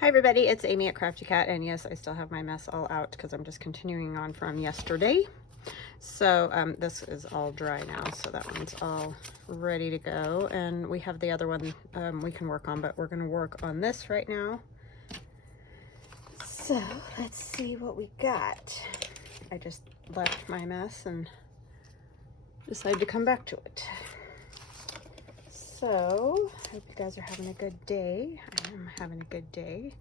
Hi everybody, it's Amy at Crafty Cat, and yes, I still have my mess all out because I'm just continuing on from yesterday. So this is all dry now, so that one's all ready to go, and we have the other one we can work on, but we're going to work on this right now. So let's see what we got. I just left my mess and decided to come back to it. So, I hope you guys are having a good day. I am having a good day.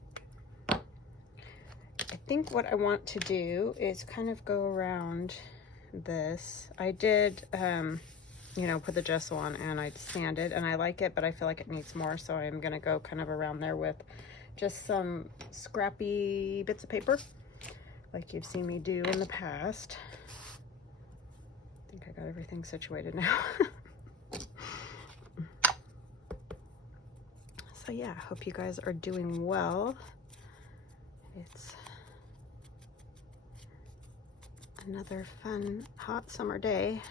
I think what I want to do is kind of go around this. I did, you know, put the gesso on and I sanded, and I like it, but I feel like it needs more, so I'm going to go kind of around there with just some scrappy bits of paper, like you've seen me do in the past. I think I got everything situated now. So yeah, I hope you guys are doing well. It's another fun, hot summer day.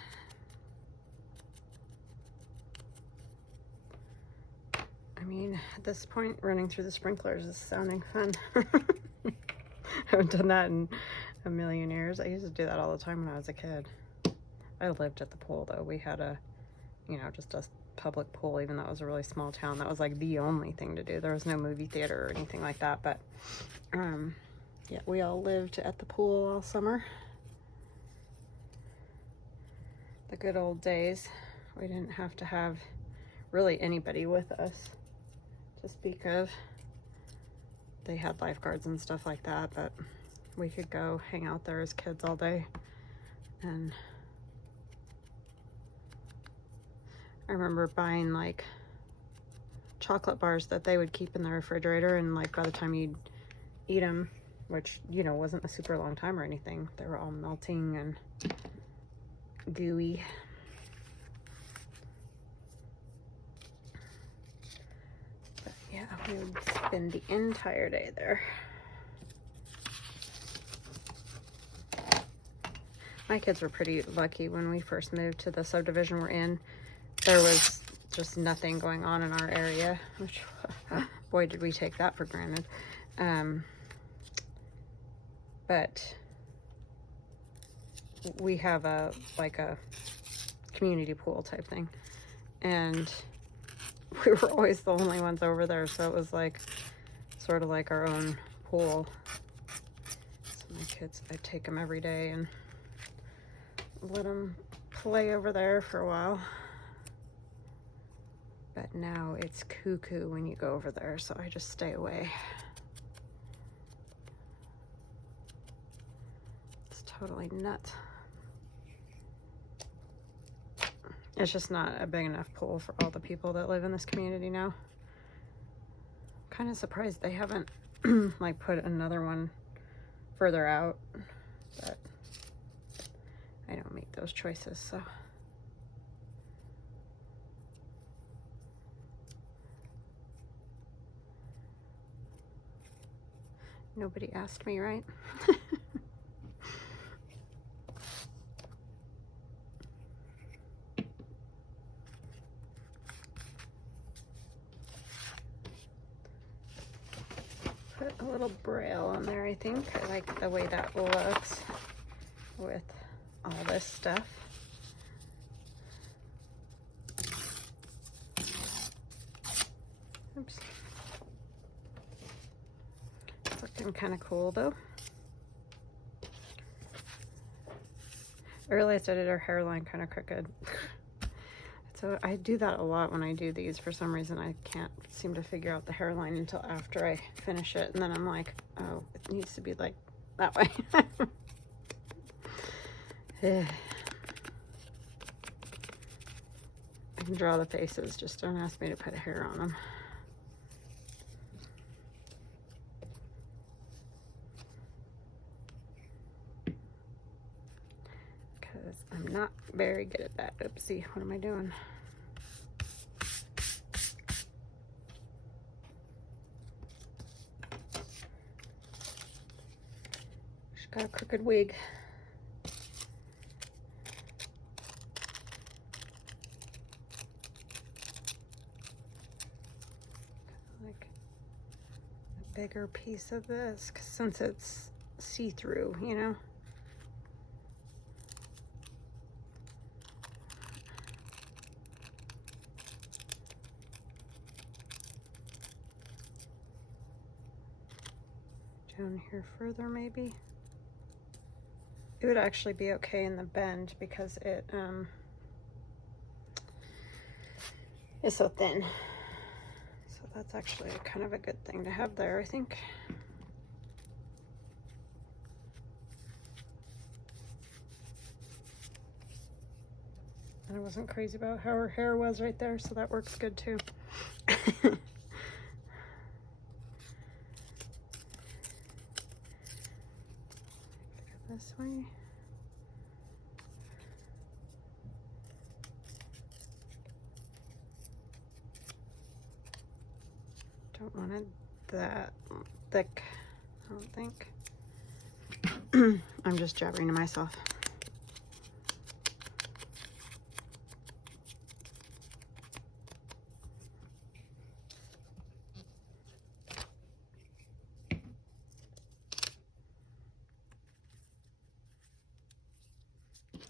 I mean, at this point, running through the sprinklers is sounding fun. I haven't done that in a million years. I used to do that all the time when I was a kid. I lived at the pool, though. We had a, you know, just a public pool, even though it was a really small town. That was like the only thing to do. There was no movie theater or anything like that, but yeah, we all lived at the pool all summer. The good old days. We didn't have to have really anybody with us to speak of. They had lifeguards and stuff like that, but we could go hang out there as kids all day. And I remember buying like chocolate bars that they would keep in the refrigerator, and like by the time you'd eat them, which, you know, wasn't a super long time or anything, they were all melting and gooey. But yeah, we would spend the entire day there. My kids were pretty lucky when we first moved to the subdivision we're in. There was just nothing going on in our area, which, boy, did we take that for granted. But we have a community pool type thing, and we were always the only ones over there, so it was like sort of like our own pool. So my kids, I take them every day and let them play over there for a while. But now it's cuckoo when you go over there, so I just stay away. It's totally nuts. It's just not a big enough pool for all the people that live in this community now. I'm kind of surprised they haven't like put another one further out, but I don't make those choices, so. Nobody asked me, right? Put a little braille on there, I think. I like the way that looks with all this stuff. Oops. It's looking kind of cool, though. I realized I did her hairline kind of crooked. So I do that a lot when I do these. For some reason, I can't seem to figure out the hairline until after I finish it. And then I'm like, oh, it needs to be like that way. I can draw the faces, just don't ask me to put hair on them. Because I'm not very good at that. Oopsie, what am I doing? She's got a crooked wig. Like bigger piece of this, 'cause since it's see-through, you know. Down here further, maybe. It would actually be okay in the bend because it is so thin. So that's actually kind of a good thing to have there, I think. And I wasn't crazy about how her hair was right there, so that works good too. This way. Don't want it that thick, I don't think. I'm just jabbering to myself.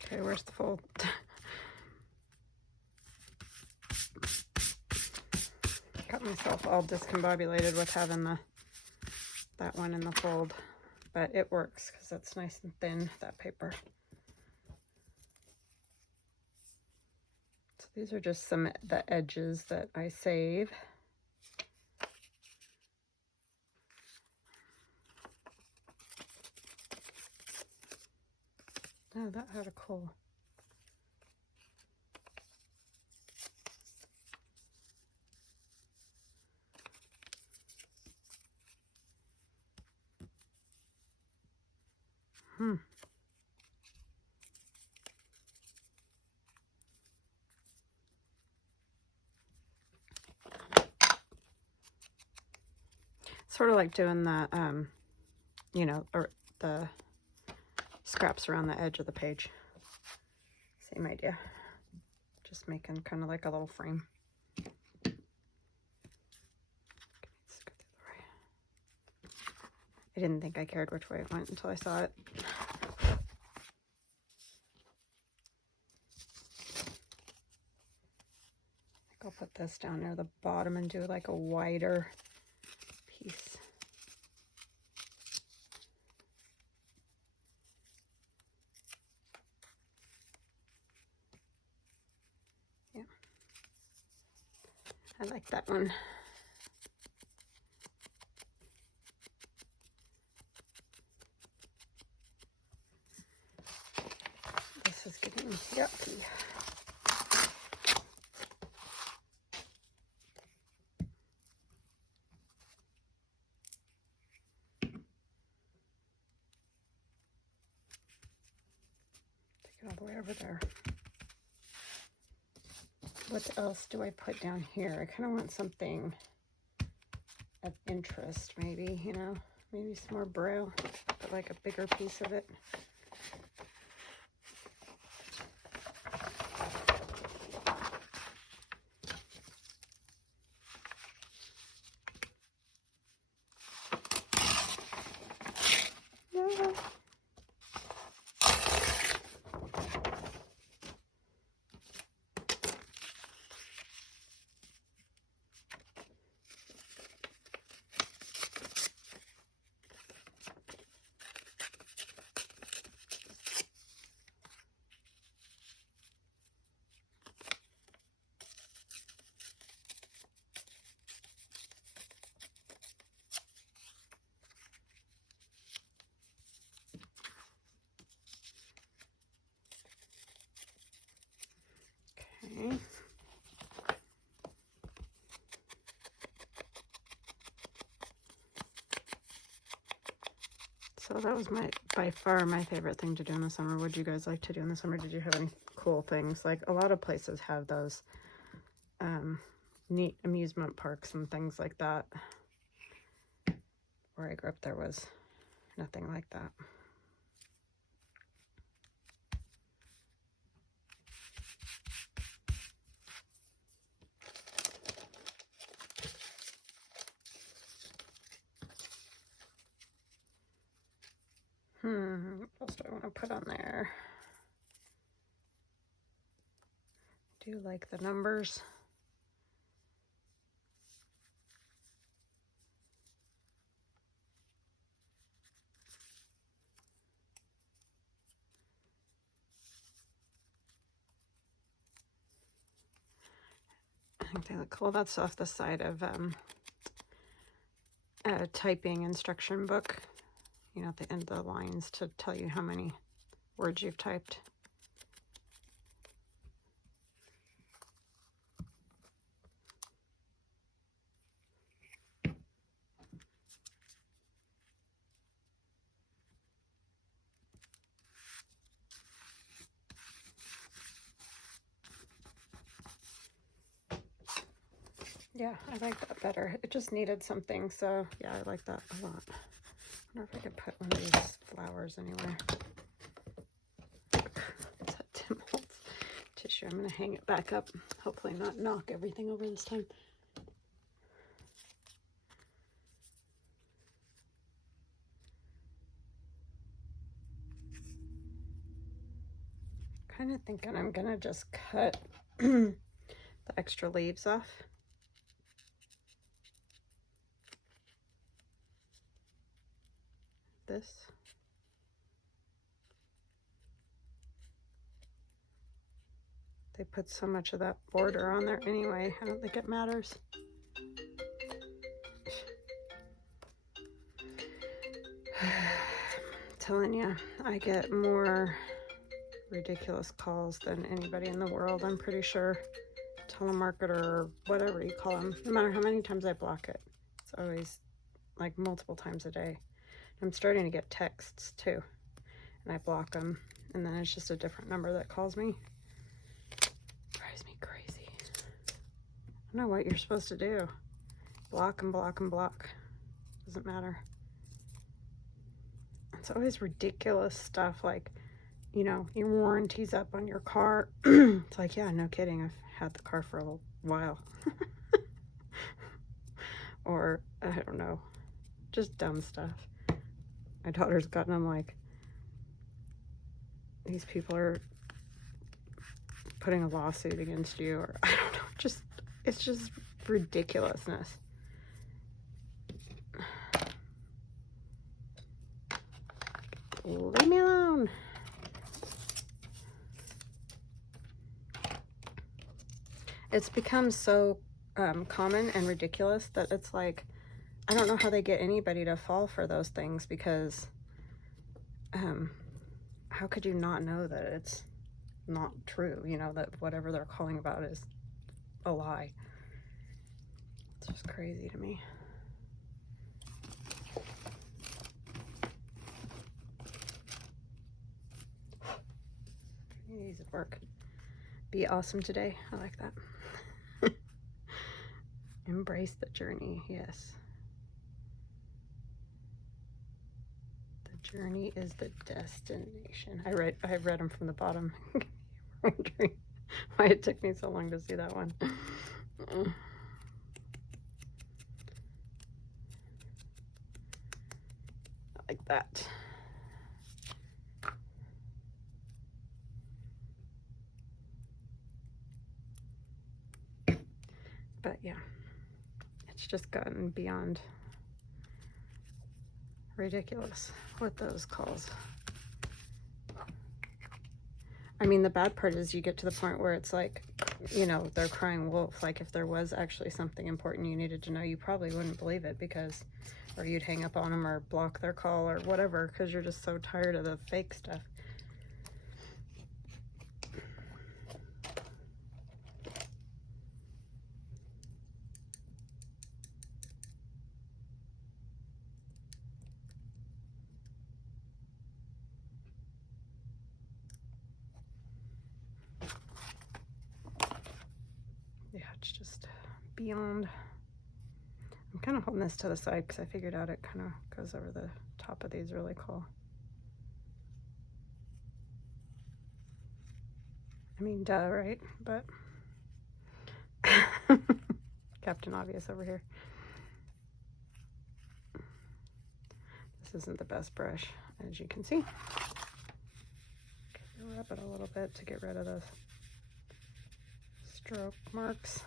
Okay, where's the fold? Got myself all discombobulated with having that one in the fold, but it works because it's nice and thin, that paper. So these are just some of the edges that I save. Oh, that had a cool. Sort of like doing the, you know, or the scraps around the edge of the page. Same idea. Just making kind of like a little frame. I didn't think I cared which way it went until I saw it. I think I'll put this down near the bottom and do like a wider piece. Yeah, I like that one. This is getting yucky. All the way over there. What else do I put down here? I kind of want something of interest, maybe, you know, maybe some more brow, but like a bigger piece of it. Yeah. Okay. So that was by far my favorite thing to do in the summer. What did you guys like to do in the summer? Did you have any cool things? Like a lot of places have those neat amusement parks and things like that. Where I grew up, there was nothing like that. What else do I want to put on there? I do like the numbers. I think they look cool. That's off the side of a typing instruction book. You know, at the end of the lines to tell you how many words you've typed. Yeah, I like that better. It just needed something, so yeah, I like that a lot. I wonder if I could put one of these flowers anywhere. It's that Tim Holtz tissue. I'm going to hang it back up. Hopefully not knock everything over this time. Kind of thinking I'm going to just cut the extra leaves off. This. They put so much of that border on there anyway. I don't think it matters. Telling you, I get more ridiculous calls than anybody in the world, I'm pretty sure. Telemarketer or whatever you call them. No matter how many times I block it, it's always like multiple times a day. I'm starting to get texts too, and I block them, and then it's just a different number that calls me. Drives me crazy. I don't know what you're supposed to do. Block and block and block. Doesn't matter. It's always ridiculous stuff like, you know, your warranty's up on your car. It's like, yeah, no kidding. I've had the car for a while. Or, I don't know, just dumb stuff. My daughter's gotten them like, these people are putting a lawsuit against you, or I don't know, it's just ridiculousness. Leave me alone. It's become so common and ridiculous that it's like, I don't know how they get anybody to fall for those things, because how could you not know that it's not true, you know, that whatever they're calling about is a lie. It's just crazy to me. These would work. Be awesome today. I like that. Embrace the journey. Yes. The journey is the destination. I read them from the bottom. Wondering why it took me so long to see that one. Like that. But yeah, it's just gotten beyond ridiculous with those calls. I mean, the bad part is you get to the point where it's like, you know, they're crying wolf. Like if there was actually something important you needed to know, you probably wouldn't believe it, because, or you'd hang up on them or block their call or whatever, because you're just so tired of the fake stuff. Yeah, it's just beyond. I'm kind of holding this to the side because I figured out it kind of goes over the top of these really cool. I mean, duh, right? But Captain Obvious over here. This isn't the best brush. as you can see. Rub it a little bit to get rid of those stroke marks.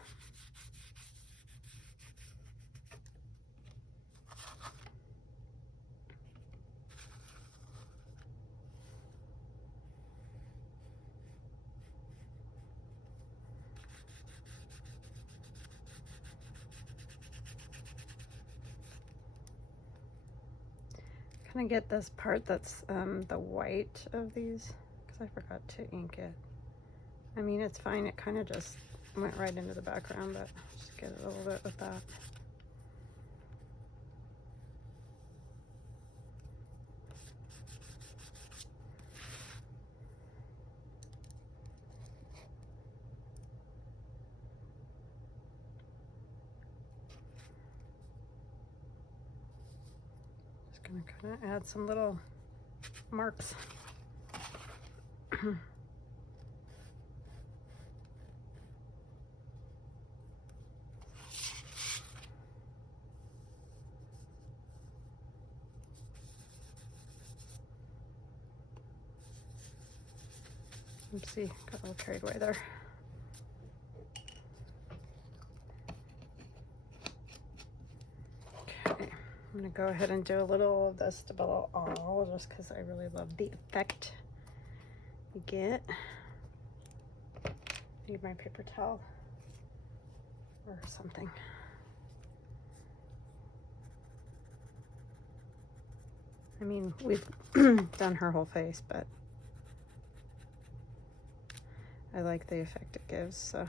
Kind of get this part that's the white of these, because I forgot to ink it. I mean, it's fine, it kind of just went right into the background, but just get a little bit with that. Gonna kind of add some little marks. Oopsie, got a little carried away there. Okay, I'm gonna go ahead and do a little of this double all, just because I really love the effect you get. Need my paper towel or something. I mean, we've done her whole face, but I like the effect it gives, so.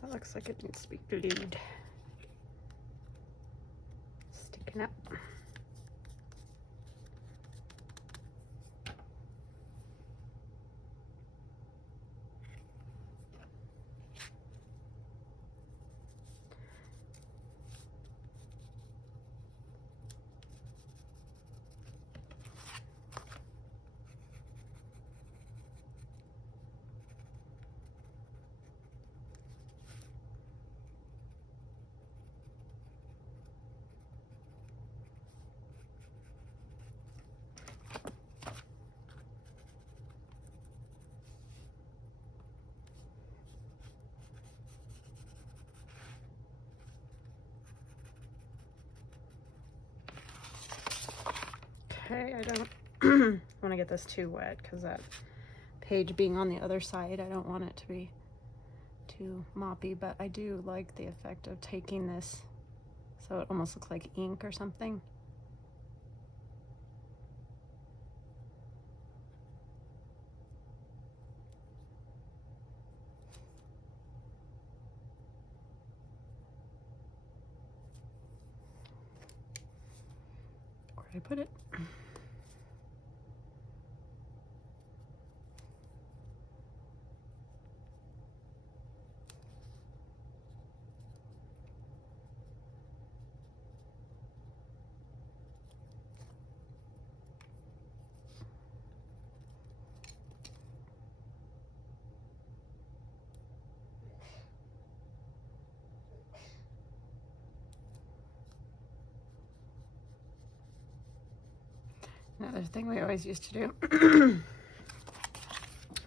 That looks like it needs to be glued. Sticking up. Okay, I don't want to get this too wet because that page being on the other side, I don't want it to be too moppy, but I do like the effect of taking this so it almost looks like ink or something. Where did I put it? Another thing we always used to do,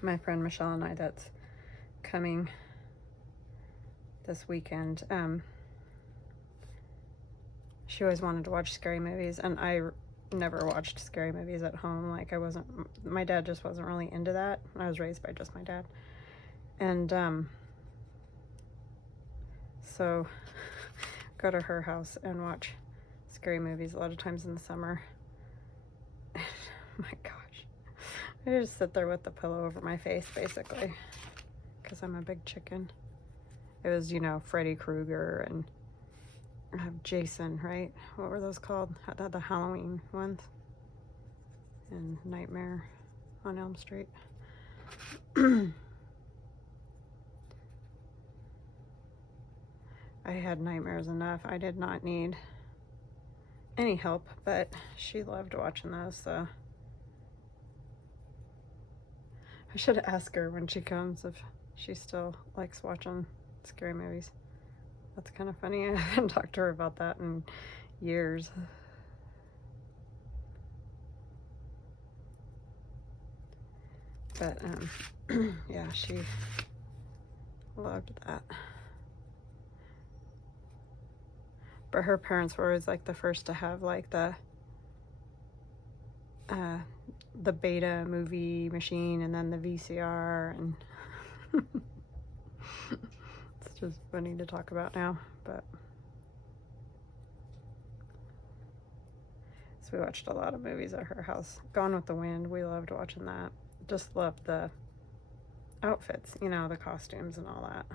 my friend Michelle and I, that's coming this weekend, she always wanted to watch scary movies, and I never watched scary movies at home. Like, my dad just wasn't really into that. I was raised by just my dad. And so go to her house and watch scary movies a lot of times in the summer. My gosh, I just sit there with the pillow over my face, basically, because I'm a big chicken. It was, you know, Freddy Krueger and Jason, right? What were those called? The Halloween ones. And Nightmare on Elm Street. I had nightmares enough. I did not need any help, but she loved watching those, so I should ask her when she comes if she still likes watching scary movies. That's kind of funny. I haven't talked to her about that in years. But, yeah, she loved that. But her parents were always like the first to have like the beta movie machine and then the VCR, and it's just funny to talk about now. But so we watched a lot of movies at her house. Gone with the Wind, we loved watching that. Just loved the outfits, you know, the costumes and all that.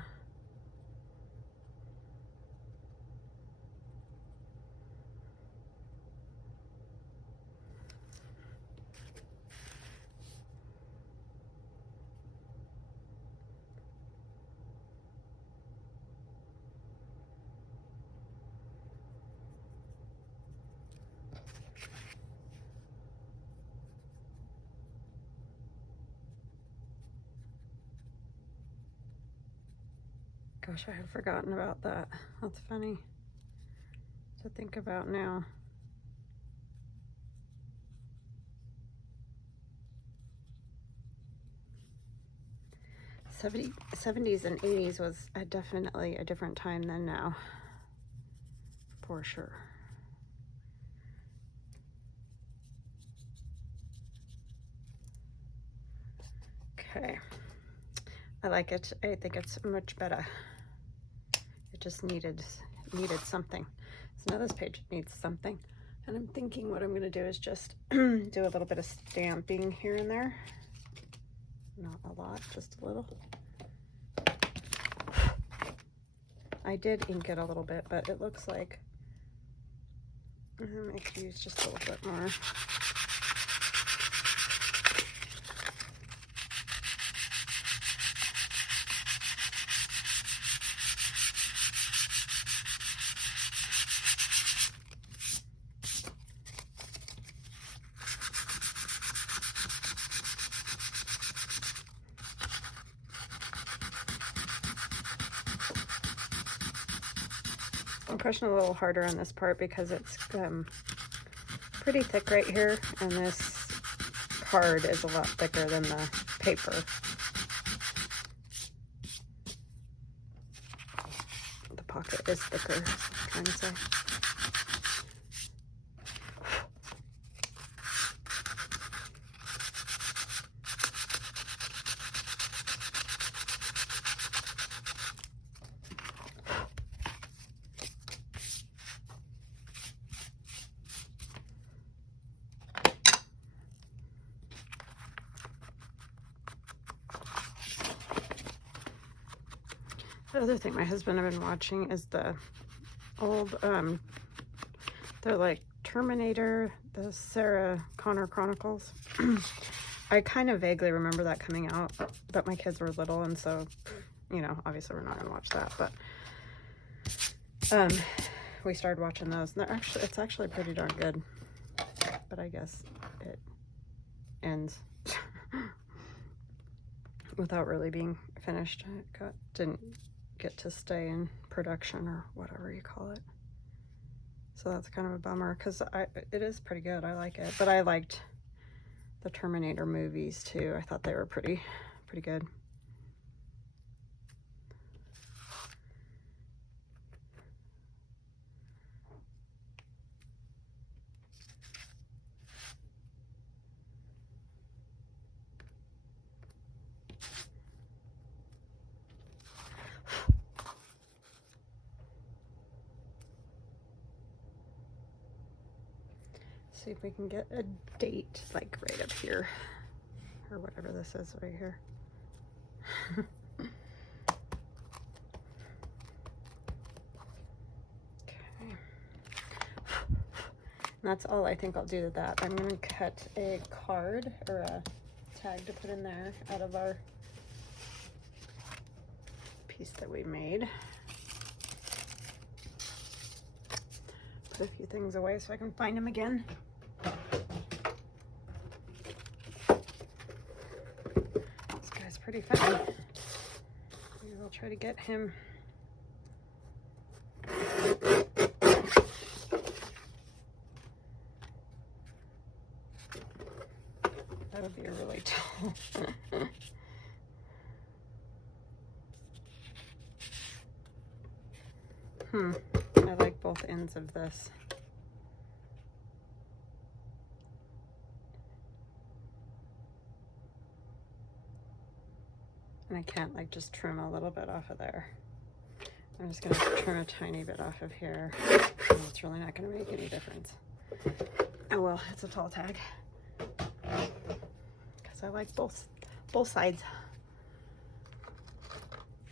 Gosh, I had forgotten about that. That's funny to think about now. The 70s and 80s was definitely a different time than now, for sure. Okay, I like it. I think it's much better. It just needed something. So now this page needs something. And I'm thinking what I'm going to do is just do a little bit of stamping here and there. Not a lot, just a little. I did ink it a little bit, but it looks like I might use just a little bit more. I'm pushing a little harder on this part because it's pretty thick right here, and this card is a lot thicker than the paper. The pocket is thicker, I'm trying to say. The other thing my husband and I have been watching is the old, they're like Terminator, the Sarah Connor Chronicles. I kind of vaguely remember that coming out, but my kids were little, and so, you know, obviously we're not going to watch that, but we started watching those, and it's actually pretty darn good, but I guess it ends without really being finished. It didn't get to stay in production or whatever you call it. So that's kind of a bummer, because it is pretty good. I like it. But I liked the Terminator movies too. I thought they were pretty good. See if we can get a date like right up here, or whatever this is right here. Okay. And that's all I think I'll do to that. I'm going to cut a card or a tag to put in there out of our piece that we made. Put a few things away so I can find them again. pretty funny. Maybe I'll try to get him. That would be a really tall. I like both ends of this. And I can't like just trim a little bit off of there. I'm just gonna trim a tiny bit off of here. And it's really not gonna make any difference. Oh well, it's a tall tag. Because I like both sides.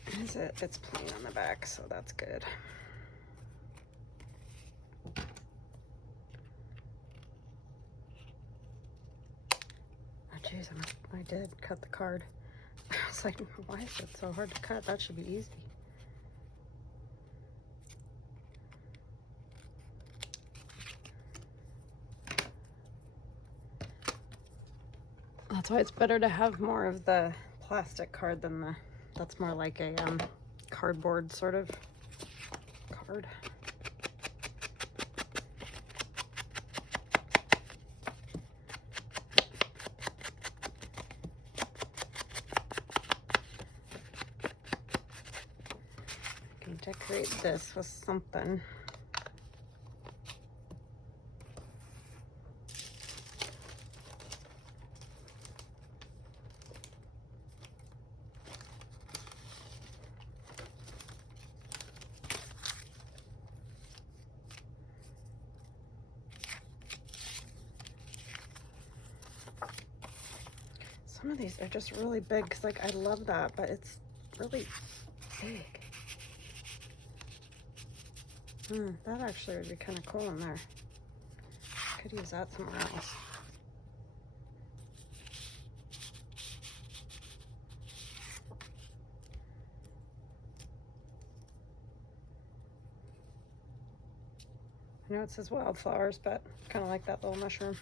It's plain on the back, so that's good. Oh jeez, I did cut the card. I was like, why is it so hard to cut? That should be easy. That's why it's better to have more of the plastic card than the, that's more like a cardboard sort of card. I can decorate this with something. Some of these are just really big because like I love that, but it's really big. That actually would be kind of cool in there. Could use that somewhere else. I know it says wildflowers, but kind of like that little mushroom.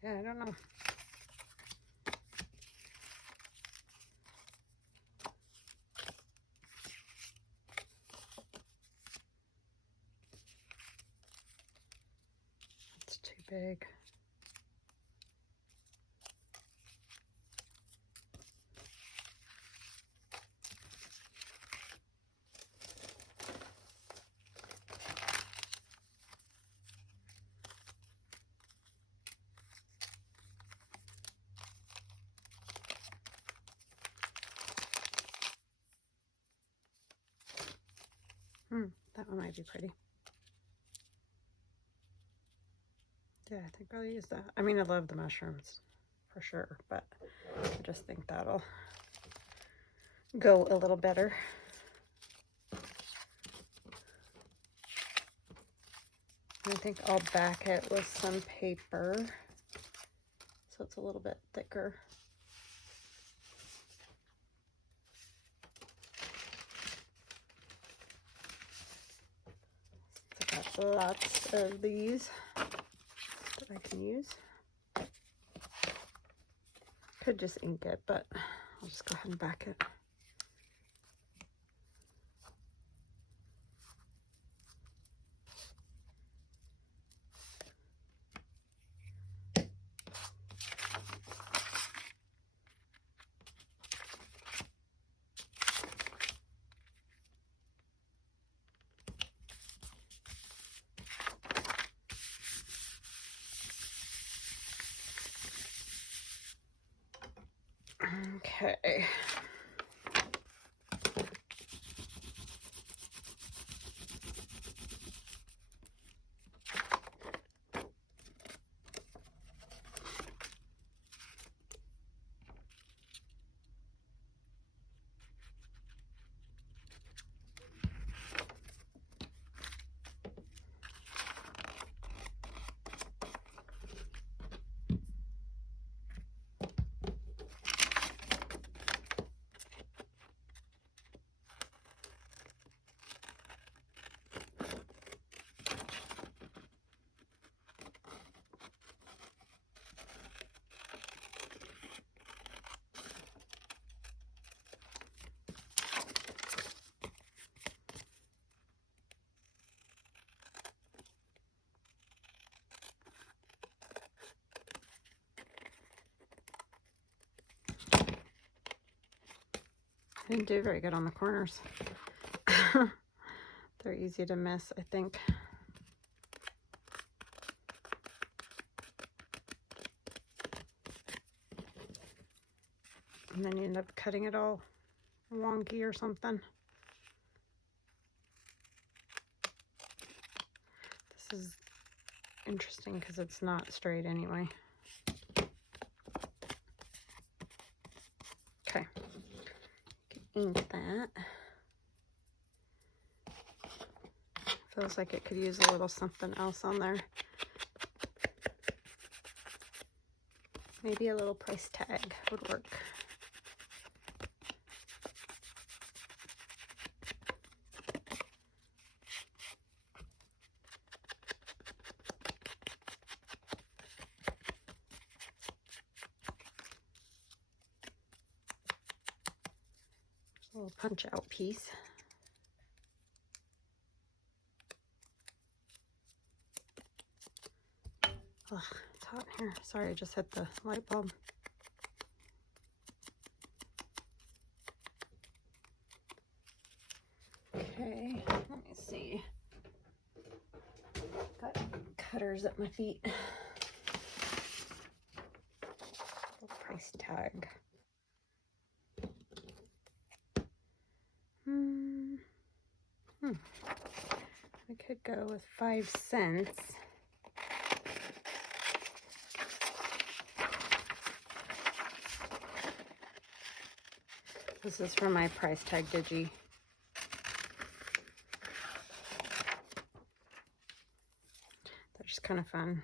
Yeah, I don't know. It's too big. That one might be pretty. Yeah, I think I'll use that. I mean, I love the mushrooms for sure, but I just think that'll go a little better. I think I'll back it with some paper so it's a little bit thicker. I got lots of these that I can use. Could just ink it, but I'll just go ahead and back it. Okay. I didn't do very good on the corners. They're easy to miss, I think. And then you end up cutting it all wonky or something. This is interesting because it's not straight anyway. Okay, ink that. Feels like it could use a little something else on there. Maybe a little price tag would work. A little punch out piece. Ugh, it's hot in here. Sorry, I just hit the light bulb. Okay, let me see. Got cutters at my feet. Little price tag. I could go with 5 cents. This is from my price tag digi. They're just kind of fun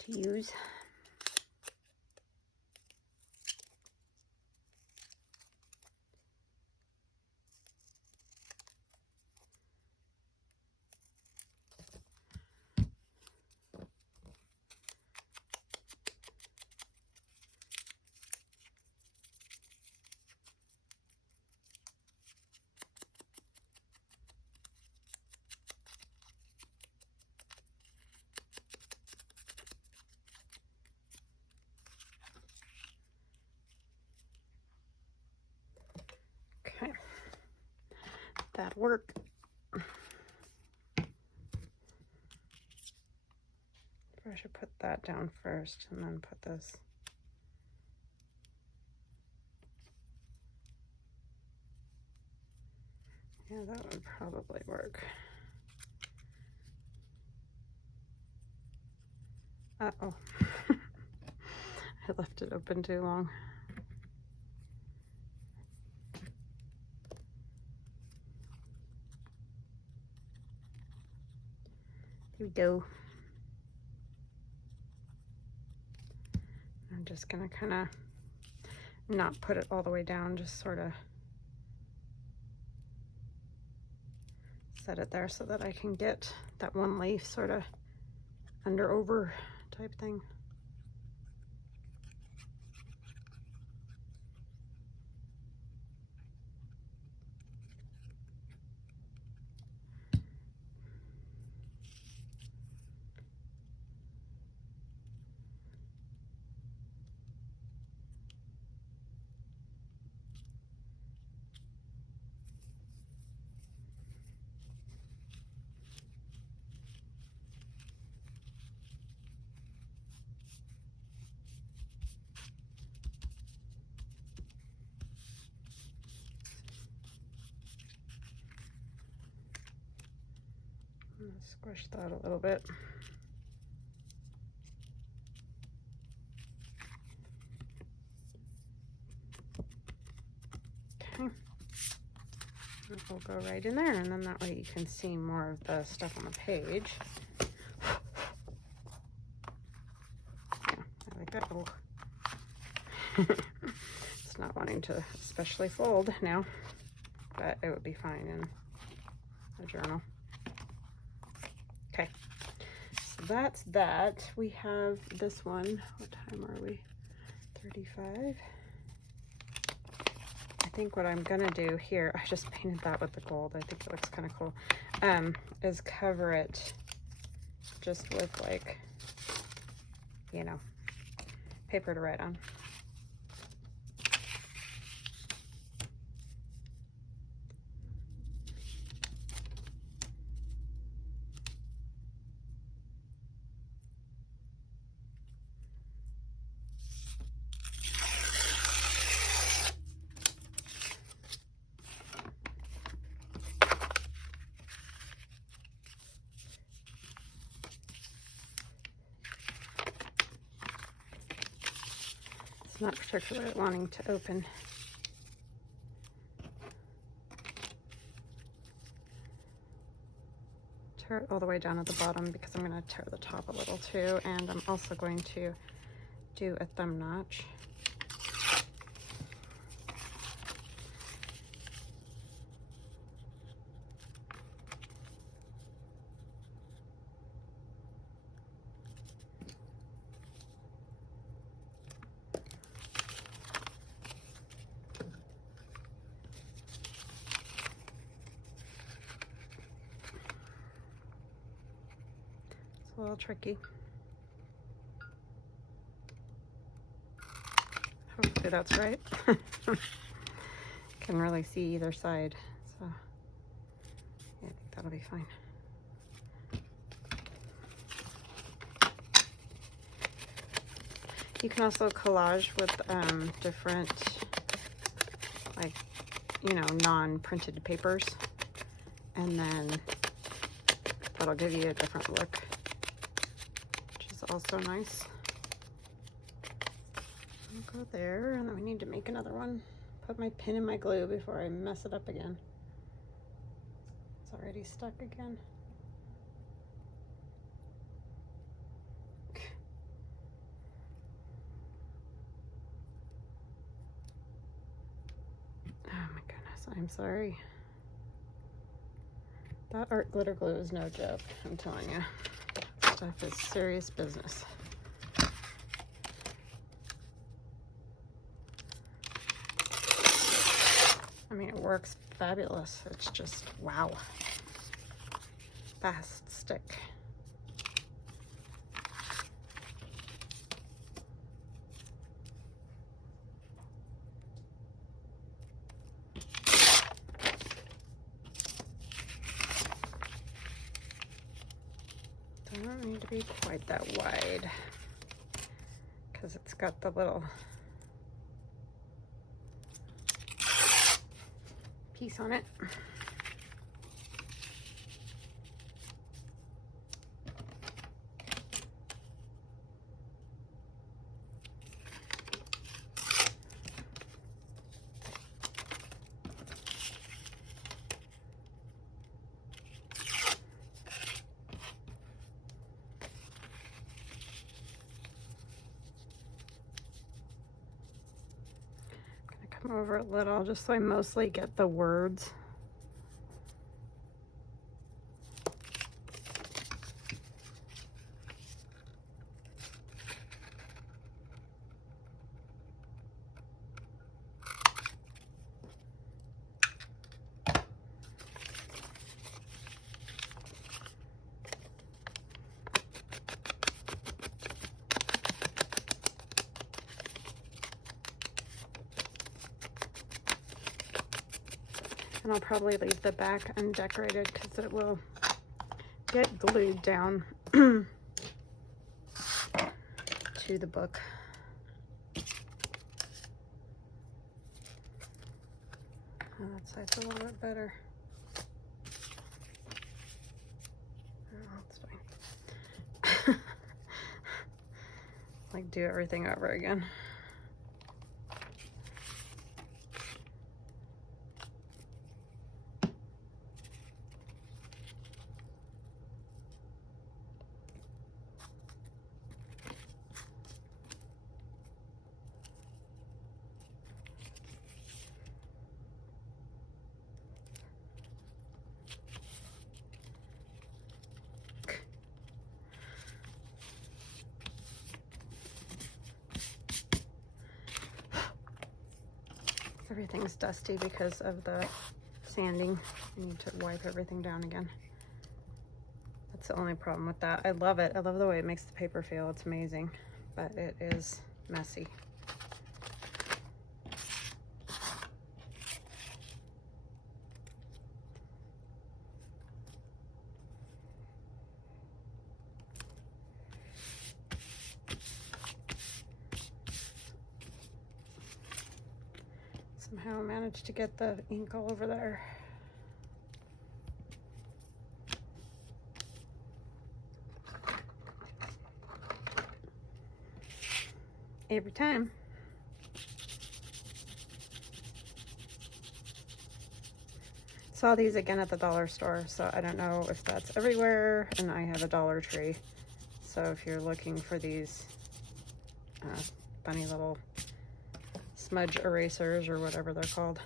to use. Okay, that'll work. I should put that down first and then put this. Yeah, that would probably work. Uh-oh. I left it open too long. Here we go. I'm just gonna kind of not put it all the way down, just sort of set it there so that I can get that one leaf sort of under over type thing. I'm gonna squish that a little bit. Okay. It will go right in there, and then that way you can see more of the stuff on the page. Yeah, there we go. It's not wanting to especially fold now, but it would be fine in a journal. Okay, so that's that. We have this one. What time are we? 35. I think what I'm gonna do here, I just painted that with the gold. I think it looks kind of cool. Is cover it just with, like, you know, paper to write on. Not particularly wanting to open. Tear it all the way down at the bottom because I'm going to tear the top a little too, and I'm also going to do a thumb notch. A little tricky. Hopefully that's right. Can really see either side, so yeah, I think that'll be fine. You can also collage with different, like, you know, non-printed papers, and then that'll give you a different look, which is also nice. I'll go there, and then we need to make another one. Put my pin in my glue before I mess it up again. It's already stuck again. Oh my goodness, I'm sorry. That art glitter glue is no joke, I'm telling you. Stuff is serious business. I mean, it works fabulous. It's just, wow. Fast stick. Don't need to be quite that wide because it's got the little piece on it. Come over a little just so I mostly get the words. And I'll probably leave the back undecorated because it will get glued down to the book. Oh, that side's a little bit better. Oh, that's fine. Like, do everything over again. Everything's dusty because of the sanding. I need to wipe everything down again. That's the only problem with that. I love it. I love the way it makes the paper feel. It's amazing, but it is messy. Somehow managed to get the ink all over there. Every time. Saw these again at the dollar store, so I don't know if that's everywhere, and I have a Dollar Tree. So if you're looking for these funny little smudge erasers or whatever they're called,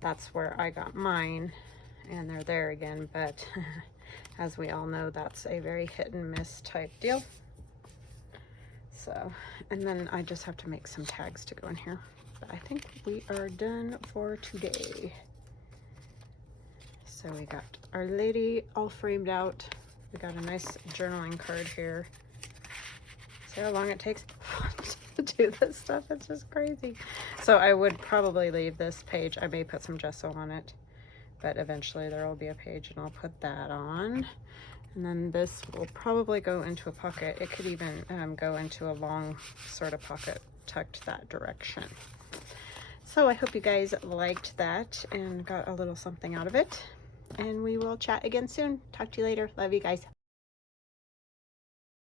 that's where I got mine, and they're there again, but as we all know, that's a very hit and miss type deal. So, and then I just have to make some tags to go in here. But I think we are done for today. So we got Our Lady all framed out. We got a nice journaling card here. See how long it takes to do this stuff? It's just crazy. So I would probably leave this page. I may put some gesso on it, but eventually there will be a page and I'll put that on. And then this will probably go into a pocket. It could even go into a long sort of pocket tucked that direction. So I hope you guys liked that and got a little something out of it. And we will chat again soon. Talk to you later. Love you guys.